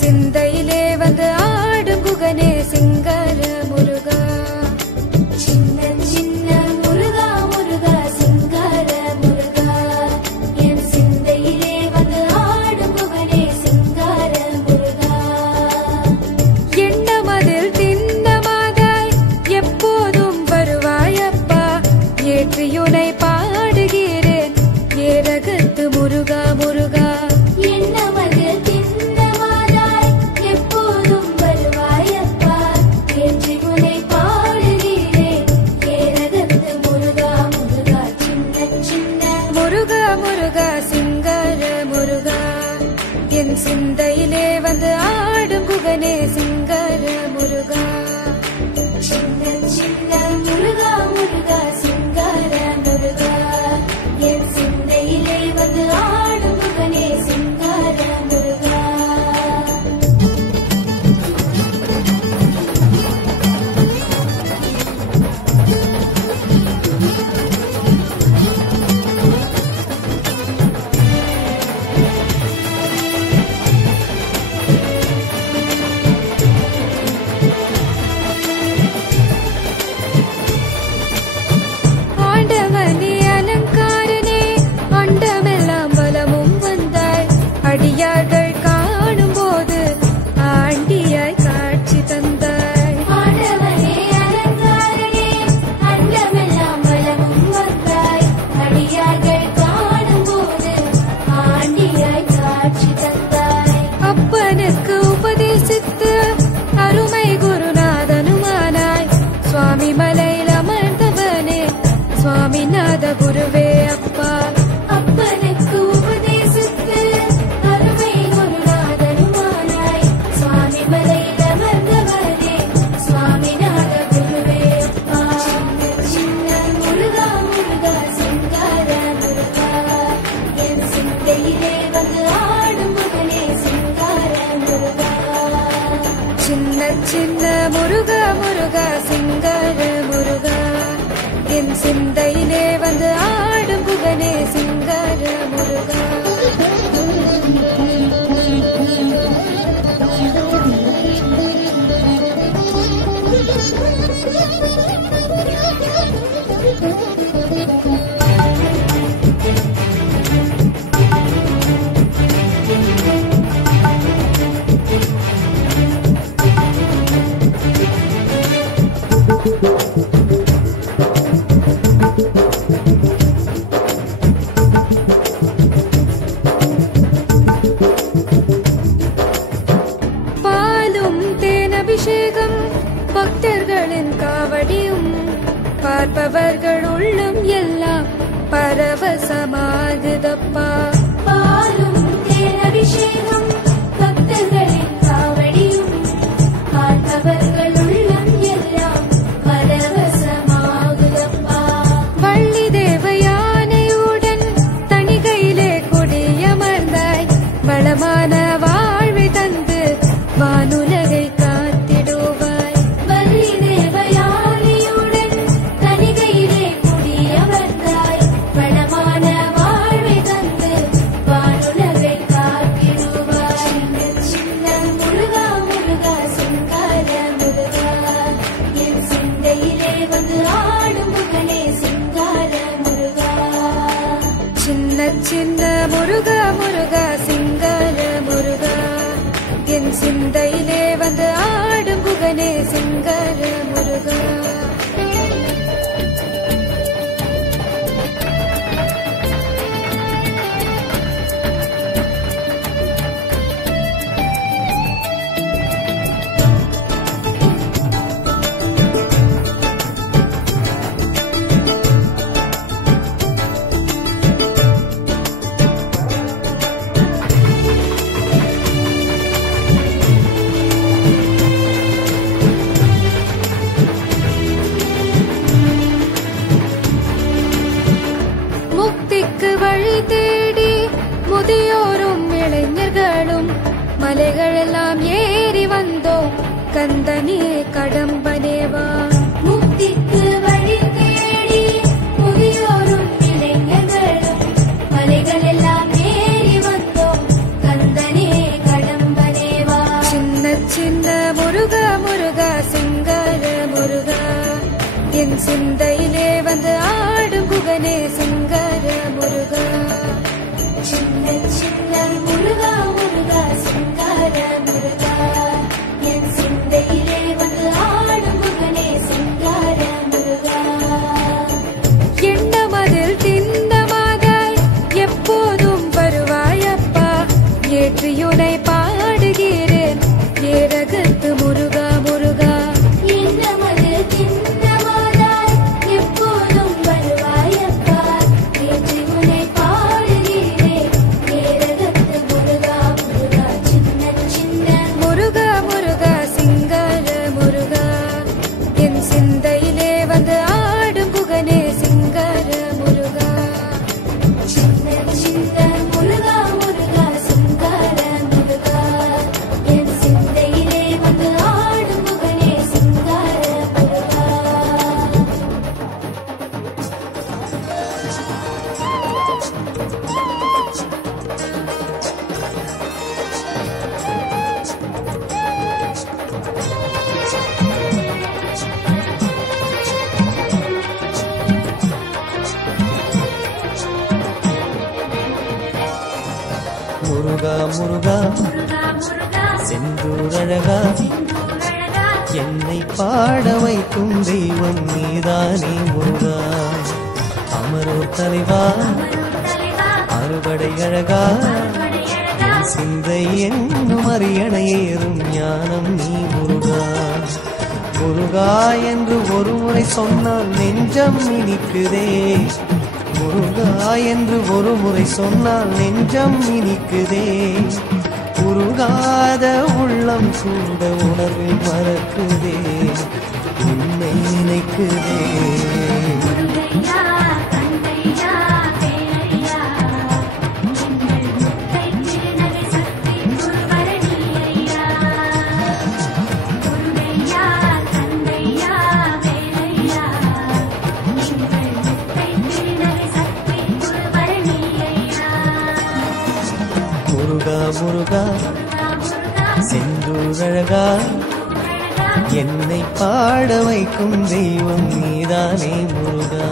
சிந்தையிலே வந்து ஆடும் குகனே சிங்கார முருகா. சின்ன சின்ன முருகா முருகா சிங்கார முருகா, என் சிந்தையிலே வந்து ஆடும் குகனே சிங்கார முருகா. எண்ணமதில் திண்ணமாதாய் எப்போதும் வருவாயப்பா, ஏற்றியுனை பாடுகிறேன் ஏரகத்து முருகா முருகா. என் சிந்தையிலே வந்து ஆடும் குகனே சிங்கார முருகா. சின்ன சின்ன முருகா முருகா சிங்கார முருகா, என் சிந்தையிலே வந்து ஆடும் குகனே சிங்கார முருகா. அடியார்கள் காணும் போது ஆண்டியாய் காட்சி தந்தாய். ஆண்டவனே அலங்காரனே அண்டமெல்லாம் வளமும் வந்தாய், அடியார்கள் காணும் போது ஆண்டியாய் காட்சி தந்தாய். அப்பனுக்கு உபதேசித்து அருமை குருநாதனுமானாய், சுவாமி மலையில் அமர்ந்தவனே சுவாமிநாத குருவே அப்பா. அப்பனுக்கு உபதேசித்து அருமை குருநாதனுமானாய், சுவாமி மலையில் அமர்ந்தவனே சுவாமிநாத குருவே அப்பா. சின்ன முருகா முருகா சிங்கார முருகா, என் சிந்தையிலே வந்து ஆடும் குகனே சிங்கார முருகா. சின்ன சின்ன முருகா முருகா சிங்கார முருகா, என் சிந்தையிலே வந்து ஆடும் குகனே சிங்கார முருகா. அபிஷேகம் பக்தர்களின் காவடியும், பார்ப்பவர்கள் உள்ளம் எல்லாம் பரவசமாகுதப்பா. பாலும் தேன் அபிஷேகம் பக்தர்களின் காவடியும், பார்ப்பவர்கள் உள்ளம் எல்லாம் பரவசமாகுதப்பா. வள்ளி தேவயானையுடன் தணிகையிலே கொடியமர்ந்தாய், வளமான வாழ்வை தந்து வானுலகை காத்திடுவாய். வள்ளி தேவயானையுடன் தணிகையிலே கொடியமர்ந்தாய், வளமான வாழ்வை தந்து வானுலகை காத்திடுவாய். சின்ன முருகா முருகா சிங்கார முருகா, என் சிந்தையிலே வந்து ஆடும் குகனே சிங்கார முருகா. சின்ன சின்ன முருகா முருகா சிங்கார முருகா, என் சிந்தையிலே வந்து ஆடும் குகனே சிங்கார முருகா. வழி தேடி முதியோரும் இளைஞர்களும் மலைகளெல்லாம் ஏறி வந்தோம், கந்தனே கடம்பனேவா. முக்திக்கு வழி தேடி முதியோரும் இளைஞர்களும் மலைகளெல்லாம் ஏறி வந்தோம், கந்தனே கடம்பனேவா. சிங்கார முருகா என் சிந்தையிலே வந்து ஆடும் முகனே சிங்கார முருகா எண்ணமதில் திண்ணமாகாய் எப்போதும் வருவாயப்பா ஏற்றியுனை பாடுகிறேன் ஏரகத்து முருகா முருகா எண்ணமதில் திண்ணமாகாய் எப்போதும் வருவாயப்பா ஏற்றியுனை பாடுகிறேன் ஏரகத்து முருகா முருகா சின்ன சின்ன முருகா முருகா சிங்கார முருகா என் சிந்தையிலே வந்து ஆடும் புகனே சிங்கார முருகா சின்ன சின்ன முருகா முருகா சிங்கார முருகா என் சிந்தையிலே வந்து ஆடும் புகனே சிங்கார முருகா முருகா முருகா செந்தூரழகா என்னை பாட வைக்கும் தெய்வம் நீதானே முருகா அமரோர் தலைவா அறுபடை அழகா என் சிந்தை என்னும் அரியணை ஏறும் ஞானம் நீ முருகா முருகா என்று ஒரு முறை சொன்னால் நெஞ்சம் இனிக்குதே முருகா என்று ஒரு முறை சொன்னால் நெஞ்சம் இனிக்குதே உருகாத உள்ளம் கூட உணர்வில் மறக்குதே உன்னை நினைக்குதே முருகா முருகா செந்தூரழகா என்னை பாட வைக்கும் தெய்வம் நீதானே முருகா